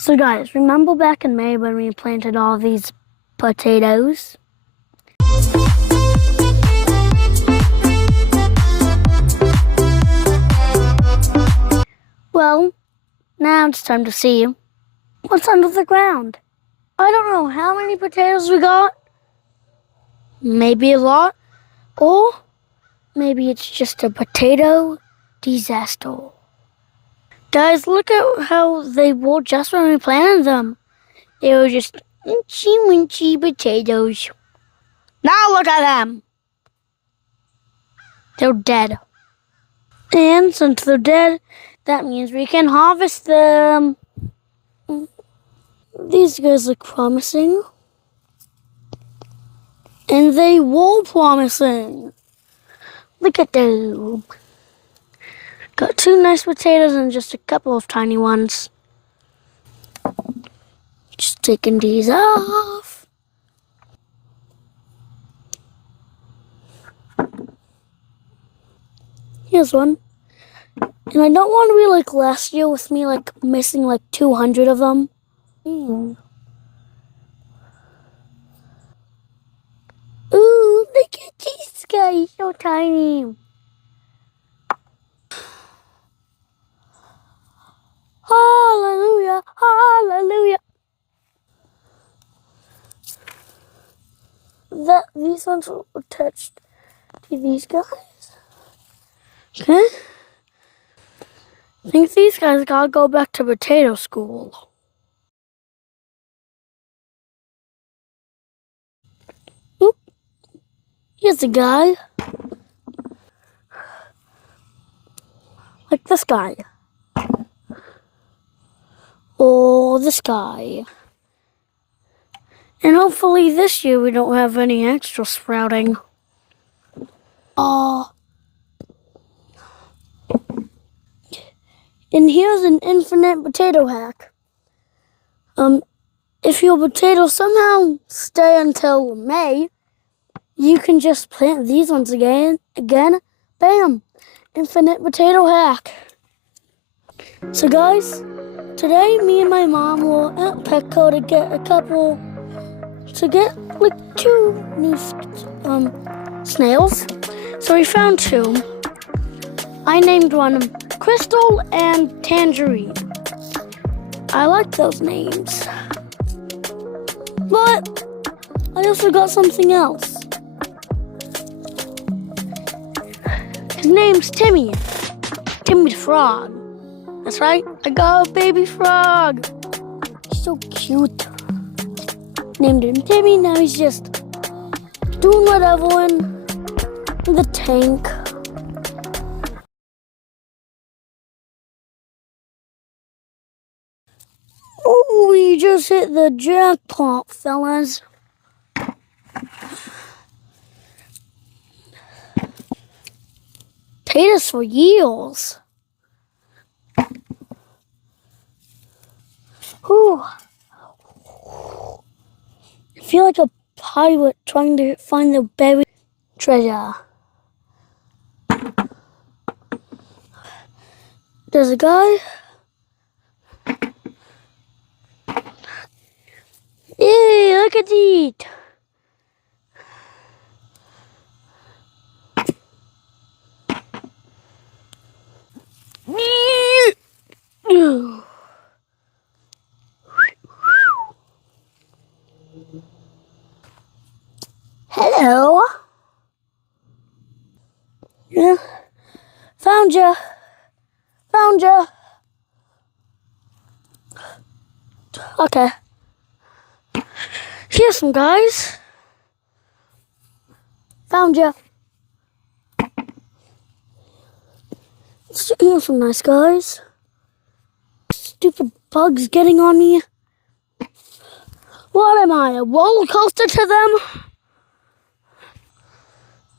So guys, remember back in May when we planted all these potatoes? Well, now it's time to see what's under the ground. I don't know how many potatoes we got. Maybe a lot. Or maybe it's just a potato disaster. Guys, look at how they were just when we planted them. They were just inchy-winchy potatoes. Now look at them. They're dead. And since they're dead, that means we can harvest them. These guys look promising. And they were promising. Look at them. Got 2 nice potatoes and just a couple of tiny ones. Just taking these off. Here's one. And I don't want to be like last year with me like missing like 200 of them. Ooh, look at these guys, so tiny. Hallelujah, hallelujah. These ones were attached to these guys. Okay. I think these guys gotta go back to potato school. Oop. Here's a guy. Like this guy. Or this guy. And hopefully this year we don't have any extra sprouting. And here's an infinite potato hack. If your potatoes somehow stay until May, you can just plant these ones again, bam, infinite potato hack. So guys, today me and my mom were at Petco to get like 2 new snails. So we found 2. I named one Crystal and Tangerine. I like those names. But I also got something else. His name's Timmy. Timmy the frog. That's right, I got a baby frog. He's so cute. Named him Timmy, now he's just doing whatever in the tank. Oh, we just hit the jackpot, fellas. Potatoes for years. Ooh. I feel like a pirate trying to find the buried treasure. There's a guy. Yay, look at it. Hello. Yeah. Found ya. Found ya. Okay. Here's some guys. Found ya. Here's some nice guys. Stupid bugs getting on me. What am I, a roller coaster to them?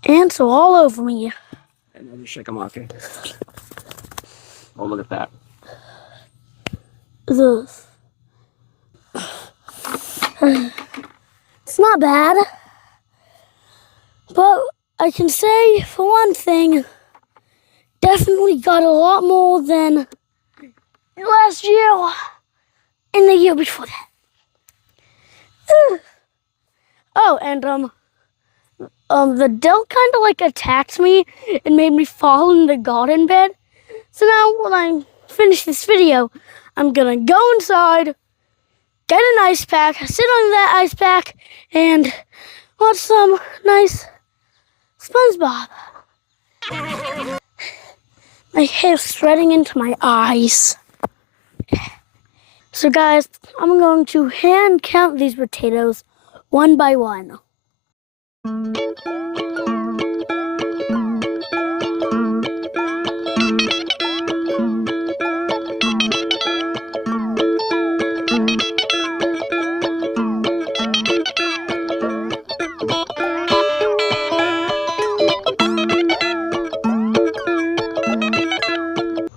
Ants are all over me. And then you shake them off. Okay? Oh, look at that. It's not bad. But I can say, for one thing, definitely got a lot more than last year in the video before that. Oh, and the dill kind of like attacked me and made me fall in the garden bed. So now when I finish this video, I'm gonna go inside, get an ice pack, sit on that ice pack, and watch some nice SpongeBob. My hair's threading into my eyes. So guys, I'm going to hand count these potatoes one by one.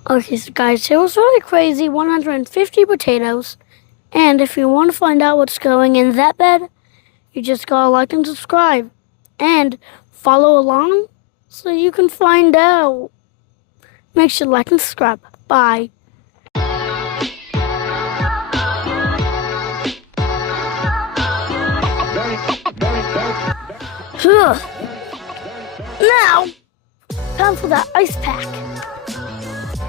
Okay, so guys, it was really crazy, 150 potatoes. And if you want to find out what's going in that bed, you just gotta like and subscribe. And follow along so you can find out. Make sure to like and subscribe. Bye. Now, time for that ice pack.